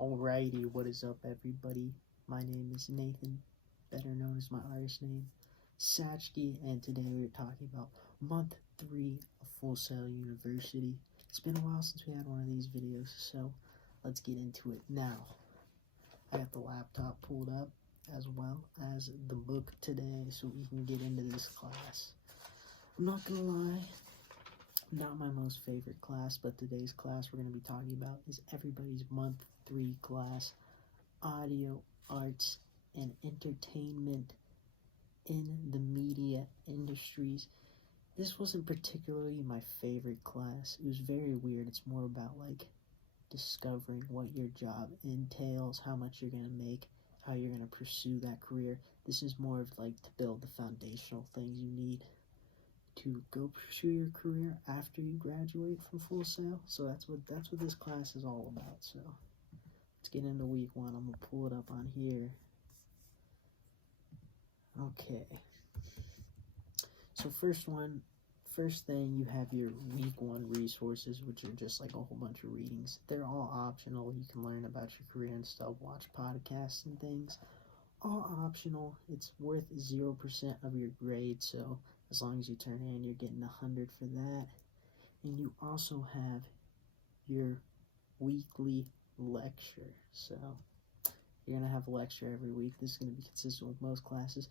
Alrighty, what is up everybody? My name is Nathan, better known as my artist name, Satchki, and today we're talking about month 3 of Fullsail University. It's been a while since we had one of these videos, so let's get into it now. I got the laptop pulled up as well as the book today so we can get into this class. I'm not gonna lie, not my most favorite class, but today's class we're going to be talking about is everybody's month 3 class, audio, arts, and entertainment in the media industries. This wasn't particularly my favorite class. It was very weird. It's more about like discovering what your job entails, how much you're going to make, how you're going to pursue that career. This is more of like to build the foundational things you need to go pursue your career after you graduate from Fullsail. So that's what this class is all about. So let's get into week 1. I'm gonna pull it up on here. Okay. So first thing, you have your week 1 resources, which are just like a whole bunch of readings. They're all optional. You can learn about your career and stuff, watch podcasts and things. All optional. It's worth 0% of your grade, so as long as you turn in, you're getting 100 for that. And you also have your weekly lecture. So you're going to have a lecture every week. This is going to be consistent with most classes,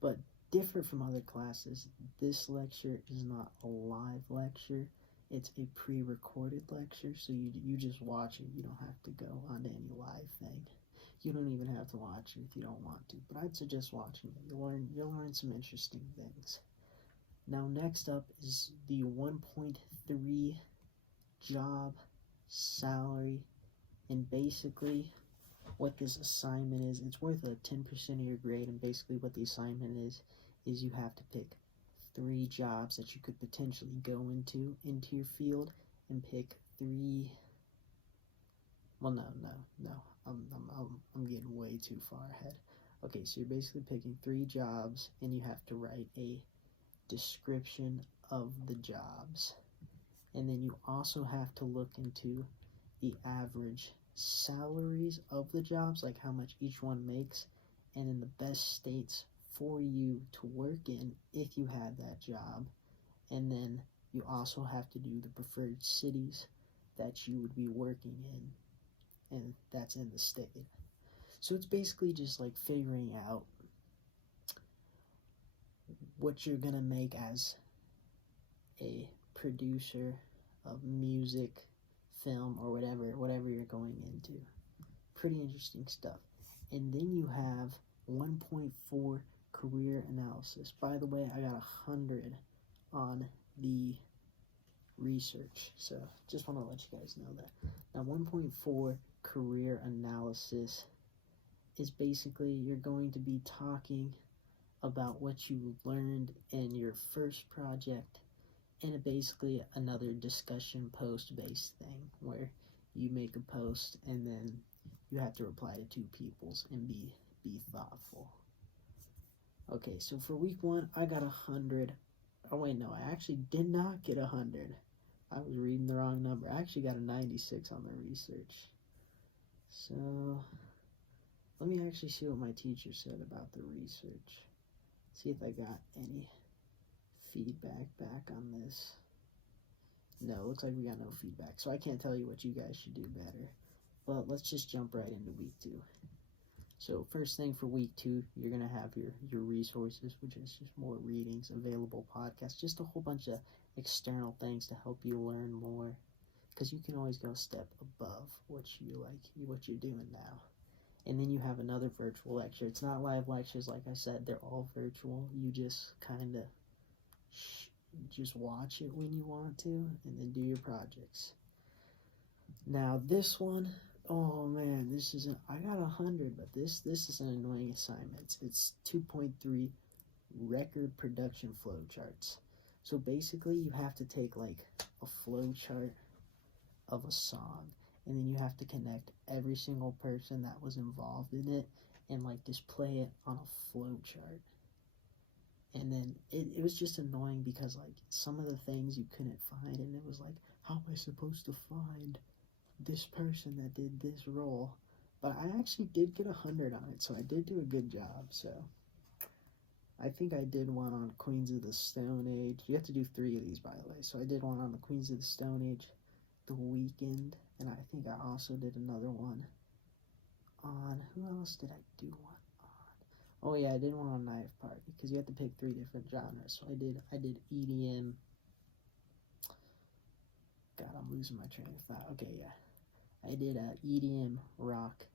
but different from other classes. This lecture is not a live lecture. It's a pre-recorded lecture, so you just watch it. You don't have to go on to any live thing. You don't even have to watch it if you don't want to, but I'd suggest watching it. You'll learn some interesting things. Now next up is the 1.3 job salary, and basically what this assignment is, it's worth a 10% of your grade, and basically what the assignment is you have to pick 3 jobs that you could potentially go into your field, and pick 3, well no, I'm getting way too far ahead. Okay, so you're basically picking 3 jobs, and you have to write a description of the jobs, and then you also have to look into the average salaries of the jobs, like how much each one makes, and in the best states for you to work in if you had that job. And then you also have to do the preferred cities that you would be working in, and that's in the state. So it's basically just like figuring out what you're gonna make as a producer of music, film, or whatever you're going into. Pretty interesting stuff. And then you have 1.4 career analysis. By the way, I got 100 on the research, so just want to let you guys know that. Now 1.4 career analysis is basically you're going to be talking about what you learned in your first project, and basically another discussion post based thing where you make a post and then you have to reply to 2 people's and be thoughtful. Okay, so for week 1 I got 100. Oh wait, no, I actually did not get 100. I was reading the wrong number. I actually got a 96 on the research. So let me actually see what my teacher said about the research. See if I got any feedback back on this. No, looks like we got no feedback, so I can't tell you what you guys should do better. But let's just jump right into week 2. So first thing for week 2, you're going to have your resources, which is just more readings, available podcasts, just a whole bunch of external things to help you learn more, because you can always go a step above what you're doing now. And then you have another virtual lecture. It's not live lectures, like I said, they're all virtual. You just kind of just watch it when you want to, and then do your projects. Now this one, oh man, I got 100, but this is an annoying assignment. It's 2.3 record production flowcharts. So basically you have to take like a flowchart of a song, and then you have to connect every single person that was involved in it and like display it on a flowchart. And then it was just annoying because like some of the things you couldn't find, and it was like, how am I supposed to find this person that did this role. But I actually did get 100 on it, so I did do a good job. So I think I did one on Queens of the Stone Age. You have to do 3 of these, by the way. So I did one on the Queens of the Stone Age, The Weeknd, and I think I also did another one on, who else did I do one on? Oh yeah, I did one on Knife Party, because you have to pick 3 different genres. So I did EDM. God, I'm losing my train of thought. Okay, yeah. I did EDM, rock,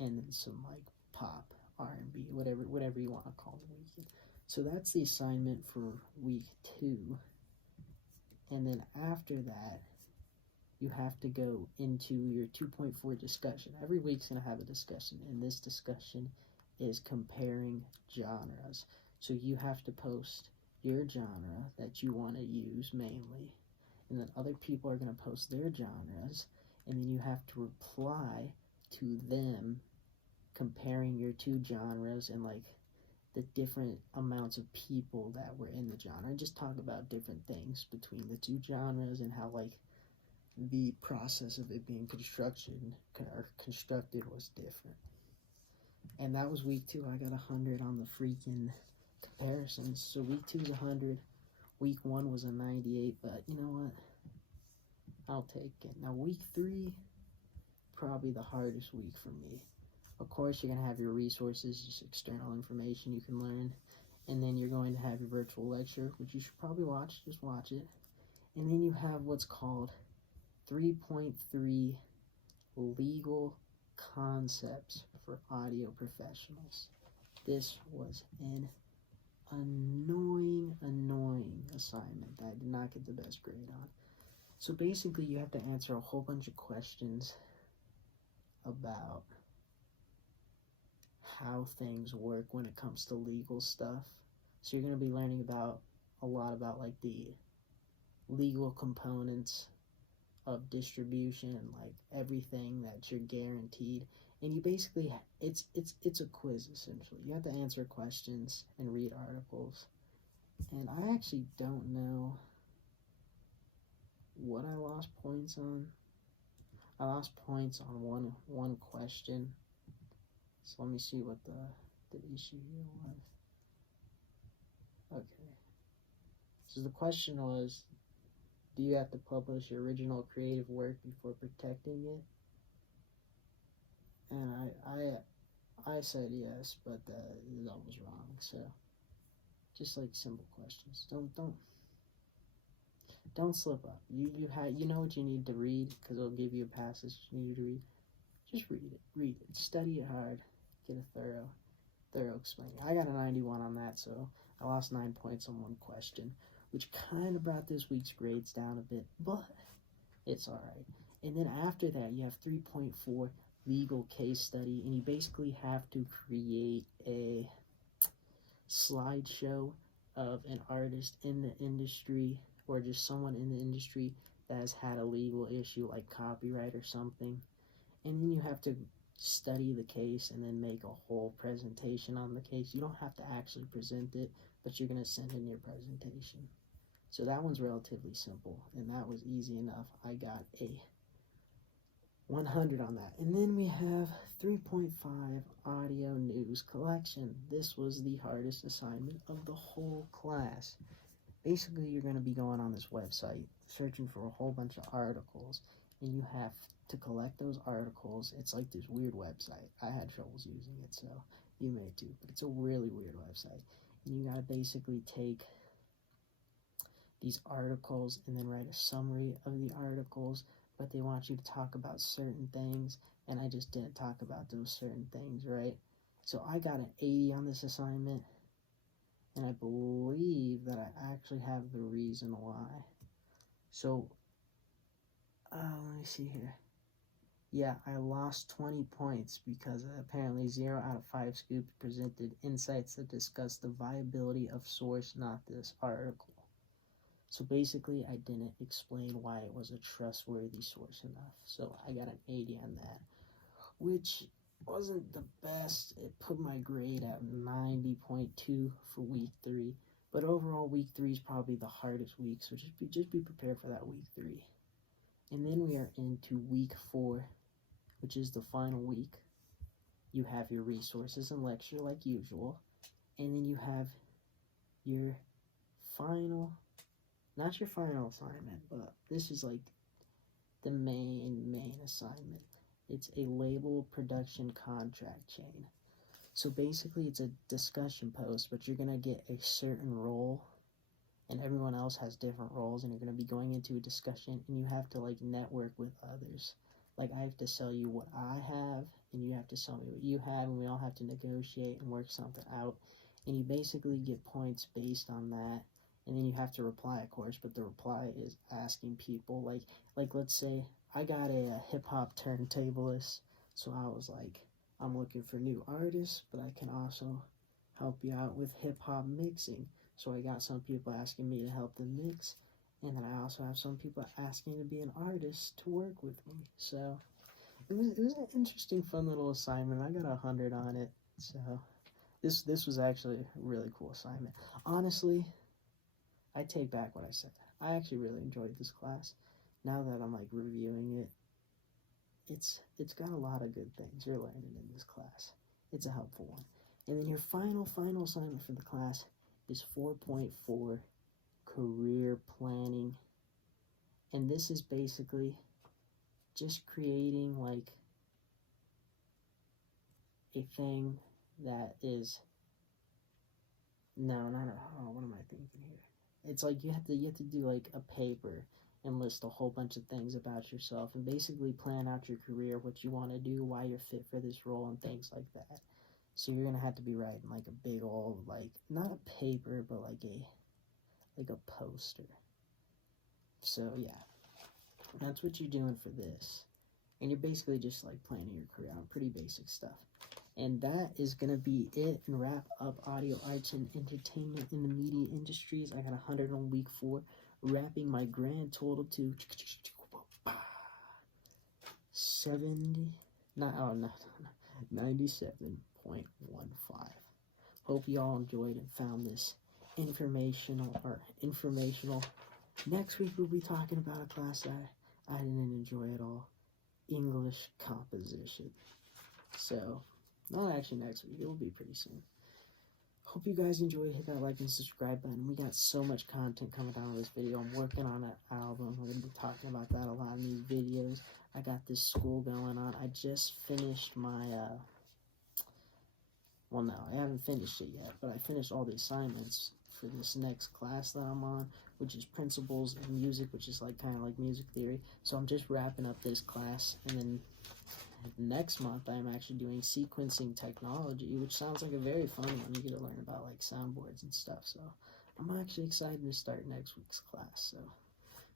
and then some like pop, R&B, whatever you want to call the weekend. So that's the assignment for week 2. And then after that, you have to go into your 2.4 discussion. Every week's going to have a discussion, and this discussion is comparing genres. So you have to post your genre that you want to use mainly, and then other people are going to post their genres, and then you have to reply to them comparing your 2 genres and like the different amounts of people that were in the genre, and just talk about different things between the 2 genres and how like the process of it being constructed was different. And that was week 2. I got 100 on the freaking comparisons. So week 2 is 100. Week 1 was a 98, but you know what? I'll take it. Now week 3, probably the hardest week for me. Of course, you're going to have your resources, just external information you can learn. And then you're going to have your virtual lecture, which you should probably watch. Just watch it. And then you have what's called 3.3 legal concepts for audio professionals. This was an annoying assignment that I did not get the best grade on. So basically, you have to answer a whole bunch of questions about how things work when it comes to legal stuff. So you're going to be learning about a lot about like the legal components of distribution and like everything that you're guaranteed. And you basically, it's a quiz essentially. You have to answer questions and read articles. And I actually don't know what I lost points on. I lost points on one question. So let me see what the issue here was. Okay. So the question was, do you have to publish your original creative work before protecting it? And I said yes, but that was wrong. So just like simple questions. Don't slip up. You know what you need to read, because it'll give you a passage you need to read. Just read it, study it hard, get a thorough explaining. I got a 91 on that, so I lost 9 points on one question, which kind of brought this week's grades down a bit, but it's all right. And then after that, you have 3.4 legal case study, and you basically have to create a slideshow of an artist in the industry or just someone in the industry that has had a legal issue like copyright or something. And then you have to study the case and then make a whole presentation on the case. You don't have to actually present it, but you're going to send in your presentation. So that one's relatively simple, and that was easy enough. I got a 100 on that. And then we have 3.5 audio news collection. This was the hardest assignment of the whole class. Basically, you're going to be going on this website, searching for a whole bunch of articles, and you have to collect those articles. It's like this weird website. I had troubles using it, so you may too, but it's a really weird website. And you got to basically take these articles and then write a summary of the articles, but they want you to talk about certain things, and I just didn't talk about those certain things, right? So I got an 80 on this assignment, and I believe that I actually have the reason why. So, let me see here. Yeah, I lost 20 points because apparently 0 out of 5 scoops presented insights that discuss the viability of source, not this article. So basically, I didn't explain why it was a trustworthy source enough. So I got an 80 on that, which wasn't the best. It put my grade at 90.2 for week 3. But overall, week 3 is probably the hardest week. So just be prepared for that week 3. And then we are into week 4, which is the final week. You have your resources and lecture like usual. And then you have your final, not your final assignment, but this is like the main assignment. It's a label production contract chain. So basically it's a discussion post, but you're going to get a certain role and everyone else has different roles, and you're going to be going into a discussion and you have to like network with others. Like I have to sell you what I have and you have to sell me what you have, and we all have to negotiate and work something out, and you basically get points based on that. And then you have to reply, of course, but the reply is asking people like let's say I got a hip-hop turntablist, so I was like, I'm looking for new artists, but I can also help you out with hip-hop mixing. So I got some people asking me to help them mix, and then I also have some people asking to be an artist to work with me. So it was an interesting, fun little assignment. I got 100 on it, so this was actually a really cool assignment. Honestly, I take back what I said. I actually really enjoyed this class. Now that I'm like reviewing it, it's got a lot of good things you're learning in this class. It's a helpful one. And then your final assignment for the class is 4.4, career planning. And this is basically just creating like a thing that is, no, not a, oh, what am I thinking here? It's like you have to do like a paper and list a whole bunch of things about yourself and basically plan out your career, what you want to do, why you're fit for this role, and things like that. So you're gonna have to be writing like a big old, like, not a paper, but like a poster. So yeah, that's what you're doing for this. And you're basically just like planning your career out, pretty basic stuff. And that is going to be it and wrap up audio, arts, and entertainment in the media industries. I got 100 on week 4, wrapping my grand total to 97.15. Hope you all enjoyed and found this informational. Next week we'll be talking about a class that I didn't enjoy at all, English composition. So, not actually next week, it will be pretty soon. Hope you guys enjoyed. Hit that like and subscribe button. We got so much content coming down with this video. I'm working on an album. We're going to be talking about that a lot in these videos. I got this school going on. I just finished my, well, no, I haven't finished it yet, but I finished all the assignments for this next class that I'm on, which is Principles in Music, which is like kind of like music theory. So I'm just wrapping up this class, and then next month I'm actually doing sequencing technology, which sounds like a very fun one. You get to learn about like soundboards and stuff. So I'm actually excited to start next week's class. So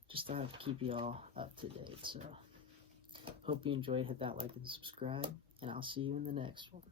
just thought I'd keep you all up to date. So hope you enjoyed. Hit that like and subscribe, and I'll see you in the next one.